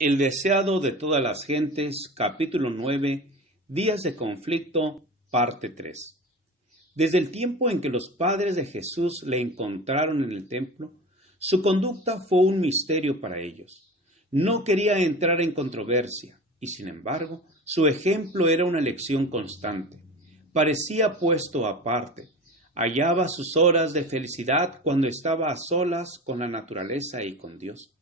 El deseado de todas las gentes, capítulo 9, días de conflicto, parte 3. Desde el tiempo en que los padres de Jesús le encontraron en el templo, su conducta fue un misterio para ellos. No quería entrar en controversia, y sin embargo, su ejemplo era una lección constante. Parecía puesto aparte. Hallaba sus horas de felicidad cuando estaba a solas con la naturaleza y con Dios.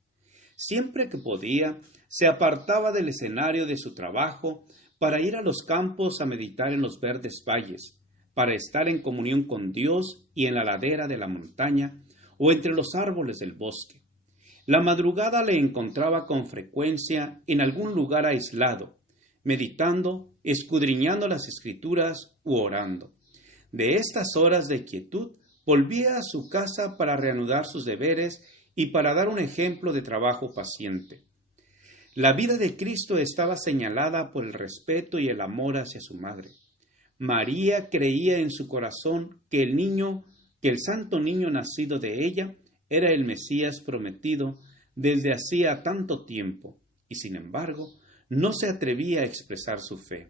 Siempre que podía, se apartaba del escenario de su trabajo para ir a los campos a meditar en los verdes valles, para estar en comunión con Dios y en la ladera de la montaña o entre los árboles del bosque. La madrugada le encontraba con frecuencia en algún lugar aislado, meditando, escudriñando las escrituras u orando. De estas horas de quietud, volvía a su casa para reanudar sus deberes y para dar un ejemplo de trabajo paciente. La vida de Cristo estaba señalada por el respeto y el amor hacia su madre. María creía en su corazón que el santo niño nacido de ella era el Mesías prometido desde hacía tanto tiempo, y sin embargo, no se atrevía a expresar su fe.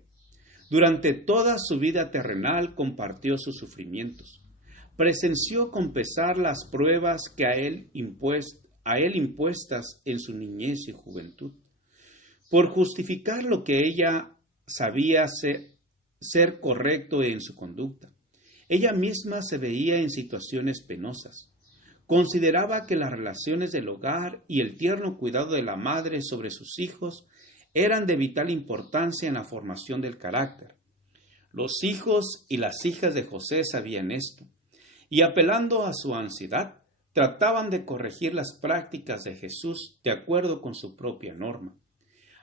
Durante toda su vida terrenal compartió sus sufrimientos. Presenció con pesar las pruebas que a él impuestas en su niñez y juventud. Por justificar lo que ella sabía ser correcto en su conducta, ella misma se veía en situaciones penosas. Consideraba que las relaciones del hogar y el tierno cuidado de la madre sobre sus hijos eran de vital importancia en la formación del carácter. Los hijos y las hijas de José sabían esto, y apelando a su ansiedad, trataban de corregir las prácticas de Jesús de acuerdo con su propia norma.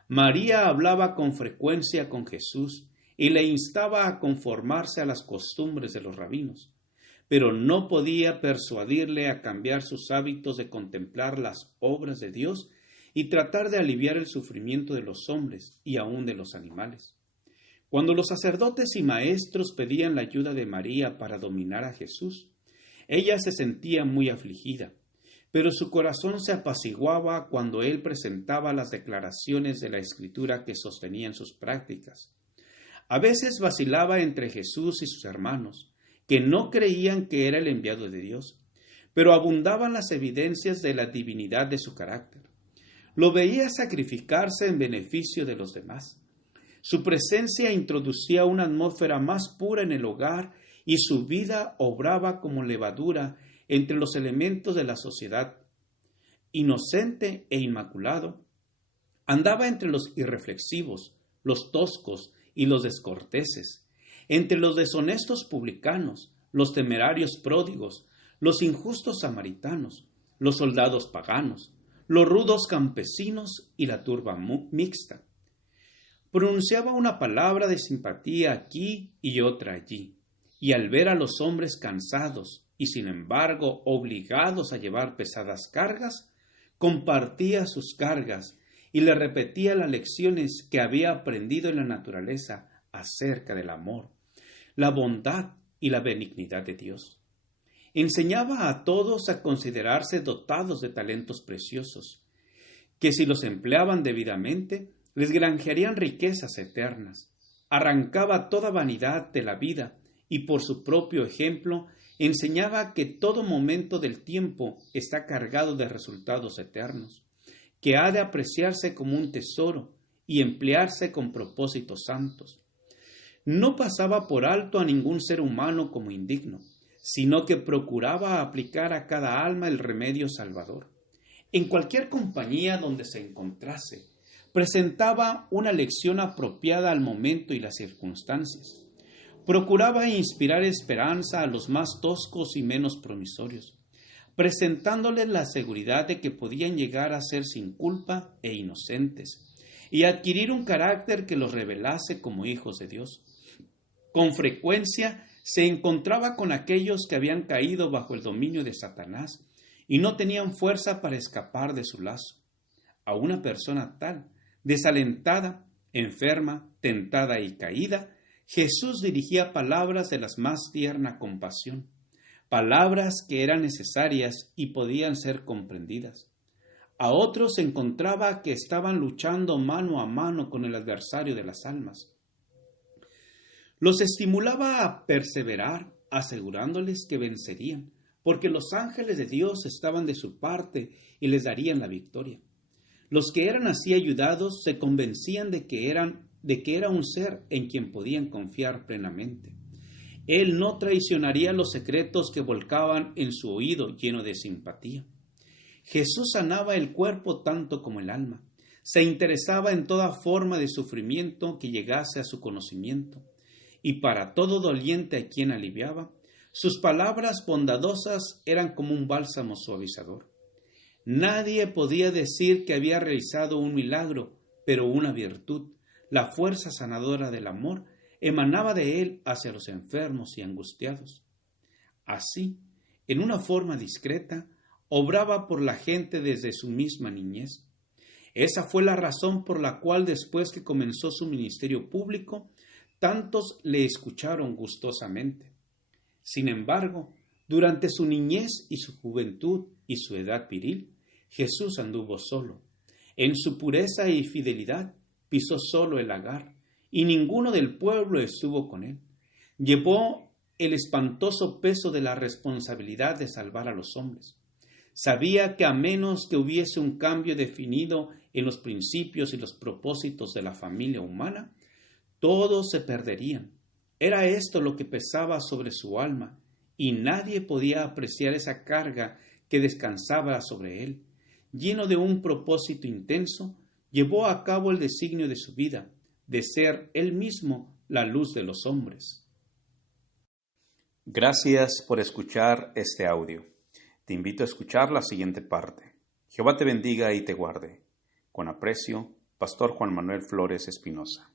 María hablaba con frecuencia con Jesús y le instaba a conformarse a las costumbres de los rabinos, pero no podía persuadirle a cambiar sus hábitos de contemplar las obras de Dios y tratar de aliviar el sufrimiento de los hombres y aún de los animales. Cuando los sacerdotes y maestros pedían la ayuda de María para dominar a Jesús, ella se sentía muy afligida, pero su corazón se apaciguaba cuando él presentaba las declaraciones de la Escritura que sostenían sus prácticas. A veces vacilaba entre Jesús y sus hermanos, que no creían que era el enviado de Dios, pero abundaban las evidencias de la divinidad de su carácter. Lo veía sacrificarse en beneficio de los demás. Su presencia introducía una atmósfera más pura en el hogar y su vida obraba como levadura entre los elementos de la sociedad. Inocente e inmaculado, andaba entre los irreflexivos, los toscos y los descorteses, entre los deshonestos publicanos, los temerarios pródigos, los injustos samaritanos, los soldados paganos, los rudos campesinos y la turba mixta. Pronunciaba una palabra de simpatía aquí y otra allí, y al ver a los hombres cansados y sin embargo obligados a llevar pesadas cargas, compartía sus cargas y le repetía las lecciones que había aprendido en la naturaleza acerca del amor, la bondad y la benignidad de Dios. Enseñaba a todos a considerarse dotados de talentos preciosos, que si los empleaban debidamente, les granjearían riquezas eternas. Arrancaba toda vanidad de la vida y por su propio ejemplo enseñaba que todo momento del tiempo está cargado de resultados eternos, que ha de apreciarse como un tesoro y emplearse con propósitos santos. No pasaba por alto a ningún ser humano como indigno, sino que procuraba aplicar a cada alma el remedio salvador. En cualquier compañía donde se encontrase, presentaba una lección apropiada al momento y las circunstancias. Procuraba inspirar esperanza a los más toscos y menos promisorios, presentándoles la seguridad de que podían llegar a ser sin culpa e inocentes, y adquirir un carácter que los revelase como hijos de Dios. Con frecuencia se encontraba con aquellos que habían caído bajo el dominio de Satanás y no tenían fuerza para escapar de su lazo. A una persona tal, desalentada, enferma, tentada y caída, Jesús dirigía palabras de la más tierna compasión, palabras que eran necesarias y podían ser comprendidas. A otros encontraba que estaban luchando mano a mano con el adversario de las almas. Los estimulaba a perseverar, asegurándoles que vencerían, porque los ángeles de Dios estaban de su parte y les darían la victoria. Los que eran así ayudados se convencían de que era un ser en quien podían confiar plenamente. Él no traicionaría los secretos que volcaban en su oído lleno de simpatía. Jesús sanaba el cuerpo tanto como el alma. Se interesaba en toda forma de sufrimiento que llegase a su conocimiento. Y para todo doliente a quien aliviaba, sus palabras bondadosas eran como un bálsamo suavizador. Nadie podía decir que había realizado un milagro, pero una virtud, la fuerza sanadora del amor, emanaba de él hacia los enfermos y angustiados. Así, en una forma discreta, obraba por la gente desde su misma niñez. Esa fue la razón por la cual después que comenzó su ministerio público, tantos le escucharon gustosamente. Sin embargo, durante su niñez y su juventud y su edad viril, Jesús anduvo solo. En su pureza y fidelidad pisó solo el lagar, y ninguno del pueblo estuvo con él. Llevó el espantoso peso de la responsabilidad de salvar a los hombres. Sabía que a menos que hubiese un cambio definido en los principios y los propósitos de la familia humana, todos se perderían. Era esto lo que pesaba sobre su alma, y nadie podía apreciar esa carga que descansaba sobre él. Lleno de un propósito intenso, llevó a cabo el designio de su vida, de ser él mismo la luz de los hombres. Gracias por escuchar este audio. Te invito a escuchar la siguiente parte. Jehová te bendiga y te guarde. Con aprecio, Pastor Juan Manuel Flores Espinosa.